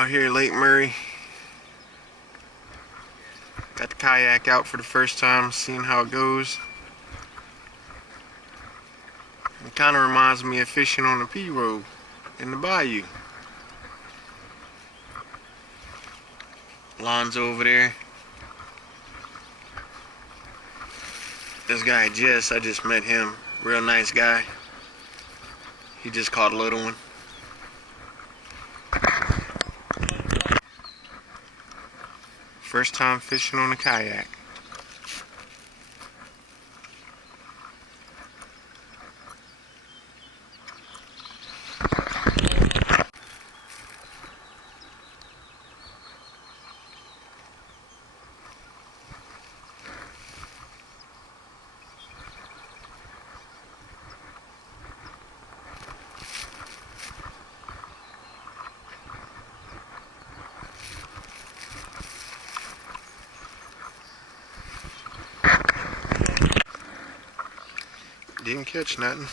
Out here at Lake Murray. Got the kayak out for the first time, seeing how it goes. It kind of reminds me of fishing on the P road in the bayou. Lonzo over there. This guy Jess, I just met him. Real nice guy. He just caught a little one. First time fishing on a kayak. Didn't catch nothing.